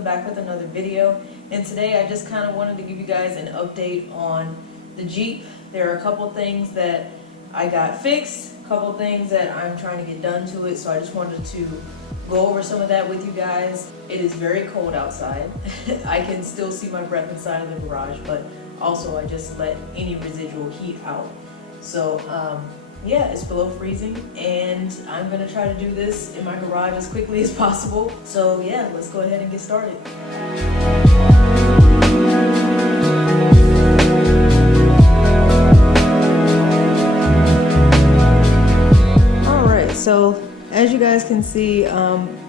Melissa back with another video, and today I just kind of wanted to give you guys an update on the Jeep. There are a couple things that I got fixed, a couple things that I'm trying to get done to it, so I just wanted to go over some of that with you guys. It is very cold outside. I can still see my breath inside of the garage, but also I just let any residual heat out. So yeah, it's below freezing, and I'm gonna try to do this in my garage as quickly as possible. So yeah, let's go ahead and get started. All right, so as you guys can see,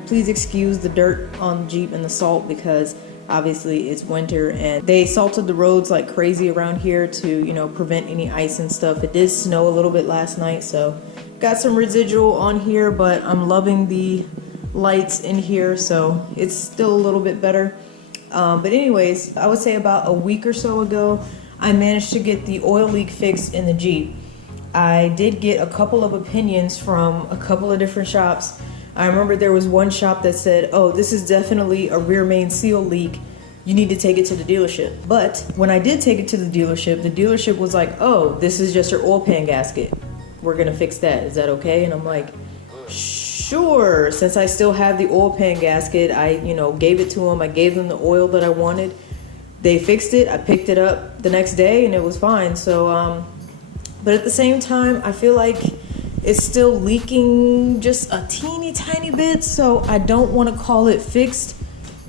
please excuse the dirt on the Jeep and the salt because obviously it's winter and they salted the roads like crazy around here to, you know, prevent any ice and stuff. It did snow a little bit last night, so got some residual on here, but I'm loving the lights in here, so it's still a little bit better. But anyways, I would say about a week or so ago, I managed to get the oil leak fixed in the Jeep. I did get a couple of opinions from a couple of different shops. I remember there was one shop that said, oh, this is definitely a rear main seal leak. You need to take it to the dealership. But when I did take it to the dealership was like, oh, this is just your oil pan gasket. We're gonna fix that. Is that okay? And I'm like, sure. Since I still have the oil pan gasket, I, gave it to them. I gave them the oil that I wanted. They fixed it. I picked it up the next day and it was fine. So, but at the same time, I feel like it's still leaking just a teeny tiny bit, so I don't want to call it fixed.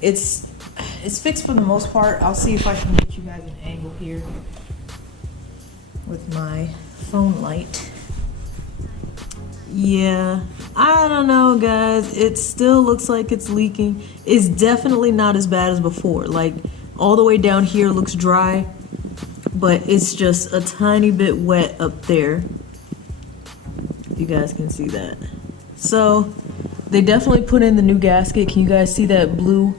It's fixed for the most part. I'll see if I can get you guys an angle here with my phone light. Yeah, I don't know, guys. It still looks like it's leaking. It's definitely not as bad as before. Like, all the way down here looks dry, but it's just a tiny bit wet up there. You guys can see that. So they definitely put in the new gasket. Can you guys see that blue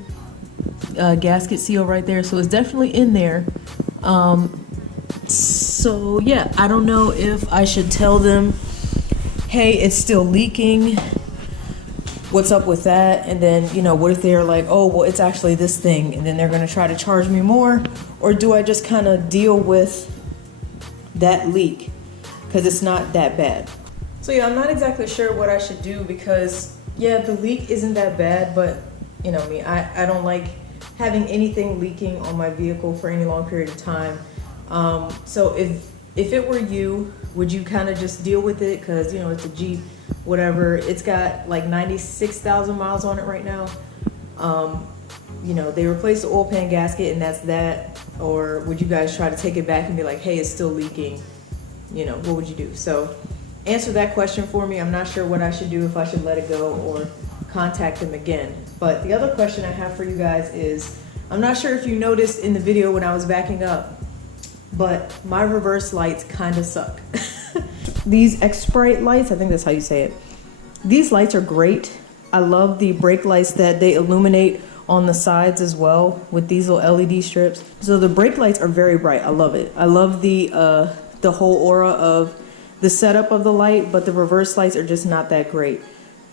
gasket seal right there? So it's definitely in there. So yeah, I don't know if I should tell them, hey, it's still leaking, what's up with that? And then, what if they're like, oh, well, it's actually this thing, and then they're gonna try to charge me more? Or do I just kind of deal with that leak because it's not that bad? So yeah, I'm not exactly sure what I should do because, yeah, the leak isn't that bad, but you know me, I don't like having anything leaking on my vehicle for any long period of time. So if it were you, would you kind of just deal with it? Because, it's a Jeep, whatever. It's got like 96,000 miles on it right now. They replaced the oil pan gasket and that's that. Or would you guys try to take it back and be like, hey, it's still leaking? What would you do? So answer that question for me. I'm not sure what I should do, if I should let it go or contact them again. But the other question I have for you guys is, I'm not sure if you noticed in the video when I was backing up, but my reverse lights kind of suck. These X-Sprite lights, I think that's how you say it. These lights are great. I love the brake lights that they illuminate on the sides as well with these little LED strips. So the brake lights are very bright. I love it. I love the whole aura of the setup of the light, but the reverse lights are just not that great.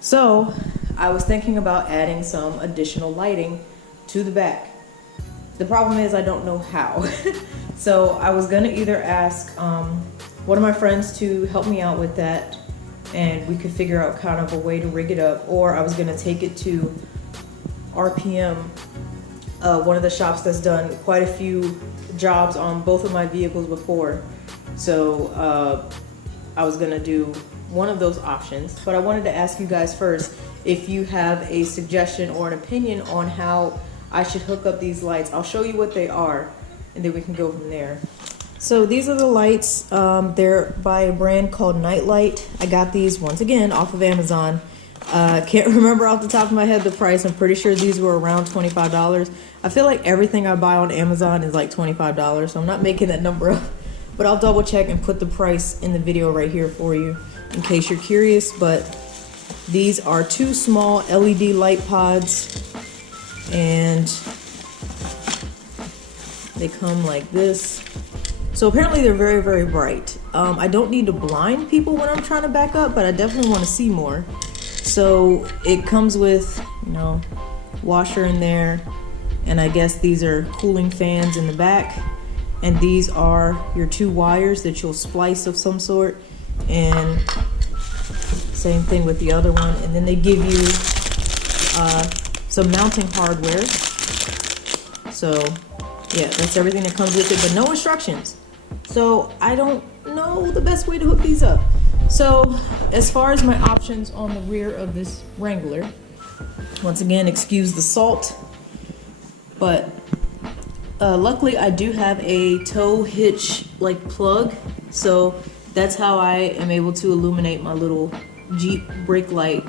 So I was thinking about adding some additional lighting to the back. The problem is I don't know how. So I was gonna either ask one of my friends to help me out with that and we could figure out kind of a way to rig it up, or I was gonna take it to RPM, one of the shops that's done quite a few jobs on both of my vehicles before. So I was gonna do one of those options, but I wanted to ask you guys first if you have a suggestion or an opinion on how I should hook up these lights. I'll show you what they are and then we can go from there. So these are the lights. They're by a brand called Nightlight. I got these once again off of Amazon. Can't remember off the top of my head the price. I'm pretty sure these were around $25. I feel like everything I buy on Amazon is like $25, so I'm not making that number up. But I'll double check and put the price in the video right here for you in case you're curious. But these are two small LED light pods and they come like this. So apparently they're very, very bright. I don't need to blind people when I'm trying to back up, but I definitely want to see more. So it comes with, washer in there, And I guess these are cooling fans in the back. And these are your 2 wires that you'll splice of some sort. And same thing with the other one. And then they give you some mounting hardware. So yeah, that's everything that comes with it, but no instructions. So I don't know the best way to hook these up. So as far as my options on the rear of this Wrangler, once again, excuse the salt, but luckily I do have a tow hitch like plug. So that's how I am able to illuminate my little Jeep brake light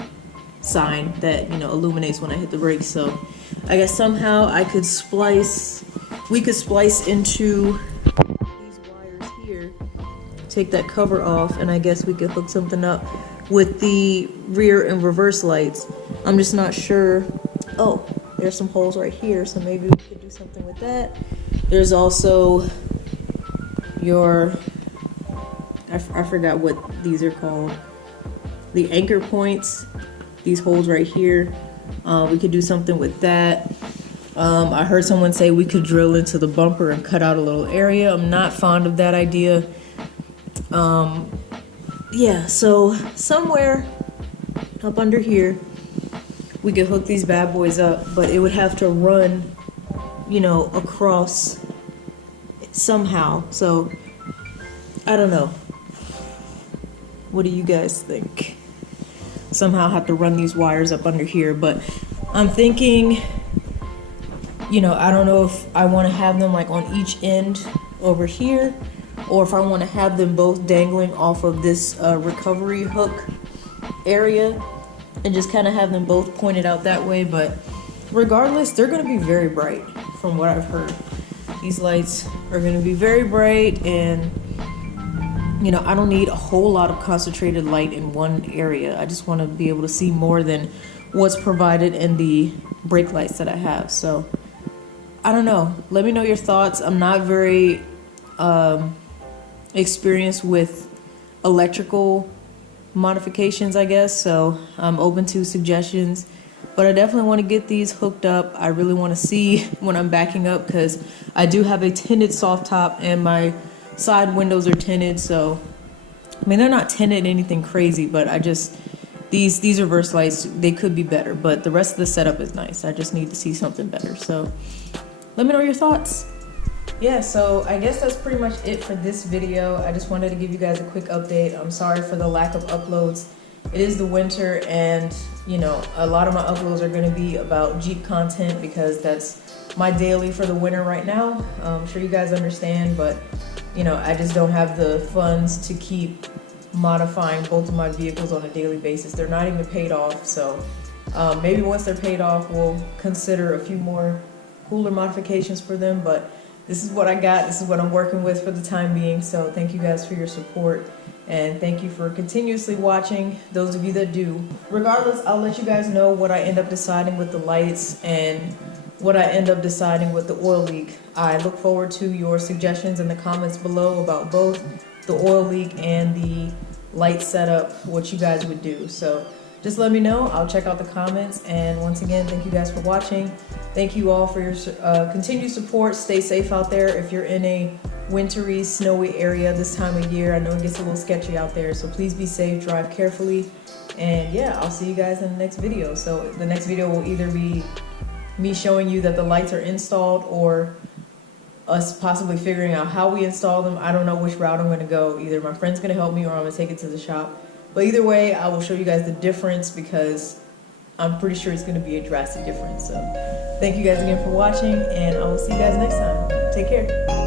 sign that, you know, illuminates when I hit the brakes. So I guess somehow we could splice into these wires here, take that cover off, and I guess we could hook something up with the rear and reverse lights. I'm just not sure. Oh, there's some holes right here, so maybe we could do something with that. There's also your, I forgot what these are called, the anchor points, these holes right here. We could do something with that. I heard someone say we could drill into the bumper and cut out a little area. I'm not fond of that idea. Yeah, so somewhere up under here, we could hook these bad boys up, but it would have to run, you know, across somehow. So I don't know. What do you guys think? Somehow have to run these wires up under here, but I'm thinking, you know, I don't know if I want to have them like on each end over here, or if I want to have them both dangling off of this recovery hook area and just kind of have them both pointed out that way. But regardless, they're going to be very bright from what I've heard. These lights are going to be very bright, and you know, I don't need a whole lot of concentrated light in one area. I just want to be able to see more than what's provided in the brake lights that I have. So I don't know. Let me know your thoughts. I'm not very experienced with electrical modifications, I guess, so I'm open to suggestions. But I definitely want to get these hooked up. I really want to see when I'm backing up, because I do have a tinted soft top and my side windows are tinted. So I mean, they're not tinted anything crazy, but I just, these reverse lights, they could be better, but the rest of the setup is nice. I just need to see something better. So let me know your thoughts. Yeah, so I guess that's pretty much it for this video. I just wanted to give you guys a quick update. I'm sorry for the lack of uploads. It is the winter, and you know, a lot of my uploads are going to be about Jeep content because that's my daily for the winter right now. I'm sure you guys understand, but you know, I just don't have the funds to keep modifying both of my vehicles on a daily basis. They're not even paid off, so maybe once they're paid off, we'll consider a few more cooler modifications for them. But this is what I got. This is what I'm working with for the time being. So thank you guys for your support, and thank you for continuously watching, those of you that do. Regardless, I'll let you guys know what I end up deciding with the lights and what I end up deciding with the oil leak. I look forward to your suggestions in the comments below about both the oil leak and the light setup, what you guys would do. So just let me know. I'll check out the comments. And once again, thank you guys for watching. Thank you all for your continued support. Stay safe out there. If you're in a wintry, snowy area this time of year, I know it gets a little sketchy out there, so please be safe, drive carefully. And yeah, I'll see you guys in the next video. So the next video will either be me showing you that the lights are installed, or us possibly figuring out how we install them. I don't know which route I'm going to go. Either my friend's going to help me or I'm going to take it to the shop. But either way, I will show you guys the difference, because I'm pretty sure it's going to be a drastic difference. So thank you guys again for watching, and I will see you guys next time. Take care.